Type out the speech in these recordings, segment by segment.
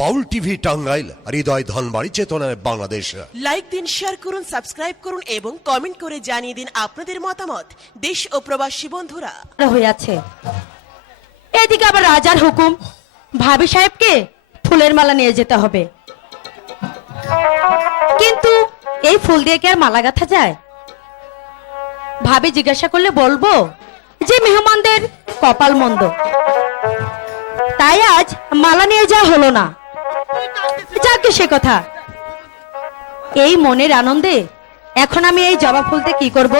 বাউল TV Tangail হৃদয় ধনবাড়ি চেতনায় Bangladesh. Like দিন শেয়ার করুন সাবস্ক্রাইব করুন এবং কমেন্ট করে জানিয়ে দিন আপনাদের মতামত। দেশ ও প্রবাসী বন্ধুরা। হইয়াছে এদিকে আবার রাজার হুকুম। ভাবি সাহেবকে ফুলের মালা নিয়ে যেতে হবে। কিন্তু এই ফুল দিয়ে কি আর মালা গাঁথা যায়? ভাবি জিজ্ঞাসা করলে বলব যে মেহমানদের কপাল মন্দ। তাই আজ মালা নিয়ে যাওয়া হলো না। যাকে সে কথা। এই মনের আনন্দে এখন আমি এই জবা ফুলতে কি করব?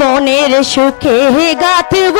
মনের সুখে গাথব।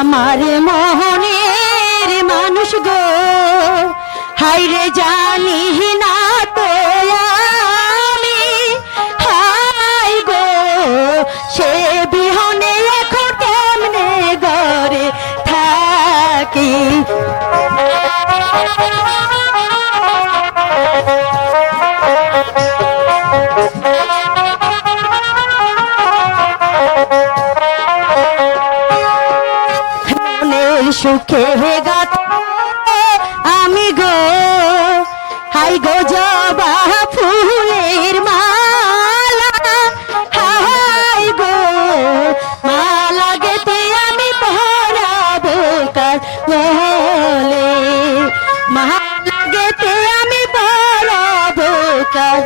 আমার মোহনের মানুষ গো। হাইরে জানি না তো সুখে গাত আমি গো, হাই গো জবা ফুলের মালা, হাই গো, মালা গেতে আমি পরাবো কার গলে মালা গেতে আমি পরাবো কার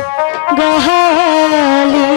গহলে